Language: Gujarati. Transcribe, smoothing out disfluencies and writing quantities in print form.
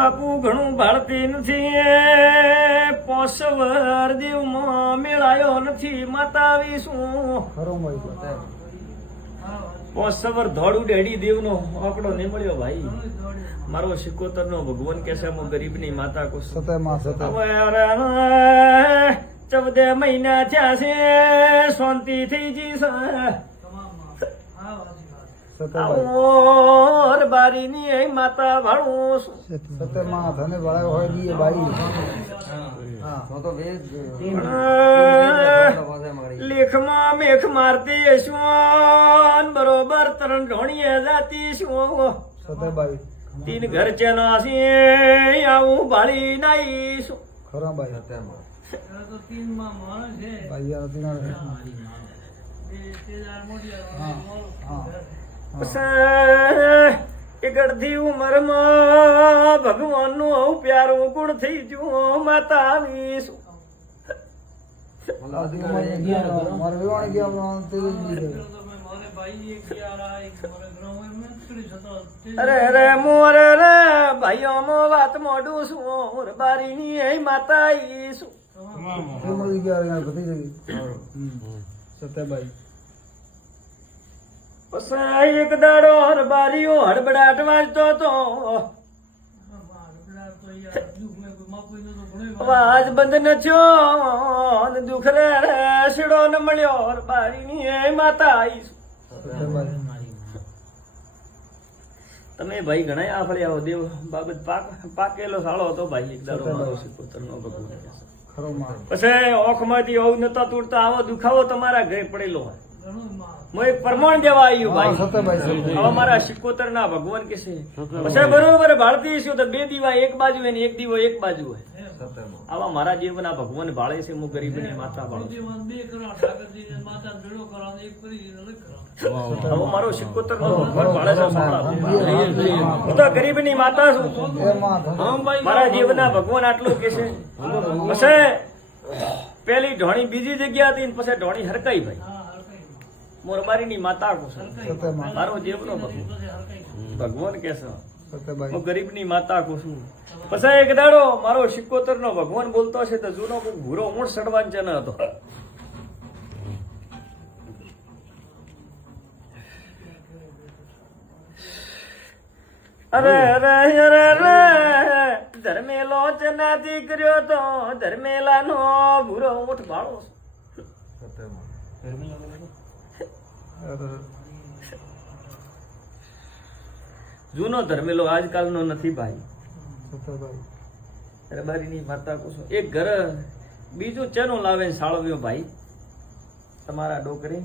બાપુ ઘણું ભાળતી નથી, 5 વર દેવમાં મેળાયો નથી, માતા આવીશું. 5 વર ધોળું ડેડી દેવનો આંકડો નહીં મળ્યો ભાઈ. મારો સિકોતર નો ભગવાન કે છે હું ગરીબની માતા કુશ. 14 મહિના થયા છે, શાંતિ થઈ ગઈ છે. બારીની માતા ભાળું લેખમાં મેખ મારતી શું બરોબર તરણ ઢોણીએ જાતી શું. 3 ઘર ચેના છે આવું ભાળી નાઈશું. ગળધી ઉંમરમાં ભગવાન નું આવું પ્યારું ગુણ થઈ ગયું, માતા આવીશું. અરે રે મોર રે ભાઈઓ મો વાત મોડું છું, બારી ની માતા આવીશું. એક દાડો હરબારીઓ હડબડાટ વાંચતો તો અવાજ બંધ ન થયો, દુઃખ રે શીડો ન મળ્યો, હરબારી ની માતા આવીશું. તમે ભાઈ ઘણા આફળે આવો દેવ બાબત પાકેલો સાળો હતો ભાઈ. એક દાડો મારો સિકોતર નો ભગવાન પછી ઓખમાંથી આવું નતા તૂટતા આવો દુખાવો તમારા ઘરે પડેલો હોય. હું એક પ્રમાણ દેવા આવ્યું ભાઈ. હવે મારા સિકોતર ના ભગવાન કે છે પછી બરોબર ભાળતી છું તો 2 દીવા એક બાજુ હોય ને 1 દીવો એક બાજુ હોય. આવા મારા જીવના ભગવાન ભાળે છે, હું ગરીબની માતા ભાળું છું. હવે મારો સિકોતર નો ભગવાન ભાળે છે, હું તો ગરીબની માતા છું. મારા જીવના ભગવાન આટલું કે છે. પછી પેલી ઢોણી બીજી જગ્યા હતી, પછી ઢોણી હરકાઈ ભાઈ. મોરબારી ની માતા મારો જીવનો ભગવાન કે છે, હું ગરીબ ની માતા કહું છું. પછી એક દાડો મારો સિકોતર નો ભગવાન બોલતો છે તો જૂનો ભૂરો ઊંટ ચડવાન છે ન હતો. અરે અરે અરે અરે ધર્મેલો ચના દીકર્યો તો ધર્મેલા નો ભૂરો ઊંટ ભાળો. જૂનો ધર્મેલો આજકાલનો નથી ભાઈ. રબારીની માતા કુસો એક ઘર બીજું ચેનું લાવે સાળવ્યો ભાઈ તમારા ડોકરી.